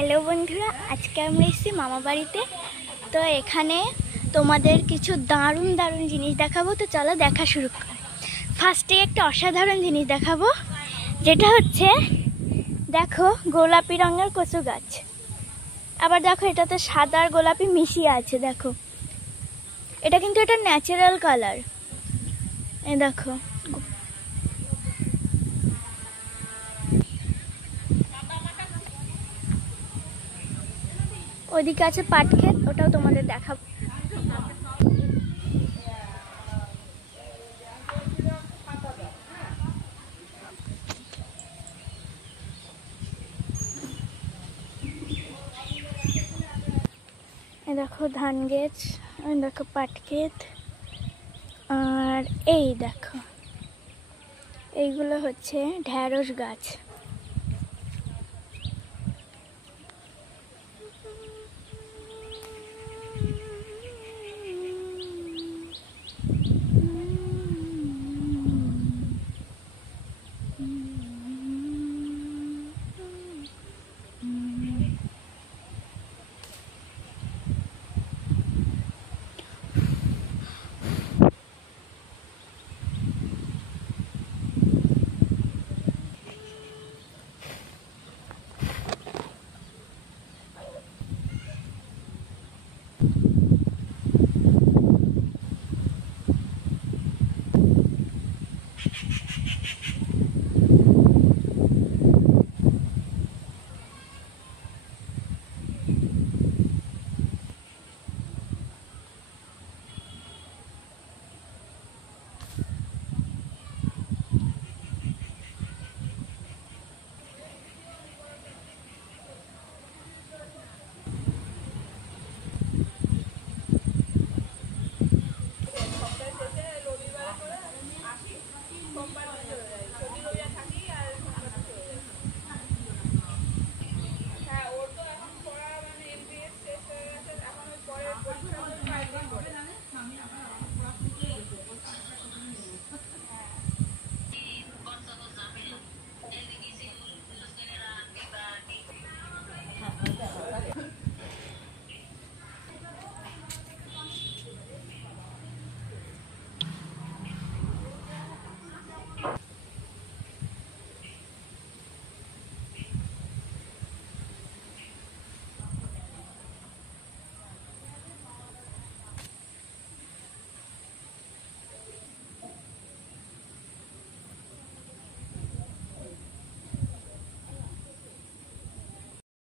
Hello বন্ধুরা, আজকে আমরা এসেছি মামা বাড়িতে। তো এখানে তোমাদের কিছু দারুণ দারুণ জিনিস দেখাবো। তো চলো দেখা শুরু করি। ফার্স্টে একটা অসাধারণ জিনিস দেখাবো, যেটা হচ্ছে দেখো গোলাপি রঙের কচু গাছ। আবার দেখো এটাতে সাদা আর গোলাপি মিশিয়ে আছে। দেখো এটা কিন্তু এটা ন্যাচারাল কালার। এই দেখো ওইদিকে আছে পাট ক্ষেত, ওটাও তোমাদের দেখাবো। দেখো ধান গাছ, দেখো পাট ক্ষেত, আর এই দেখো এইগুলো হচ্ছে ঢেঁড়স গাছ।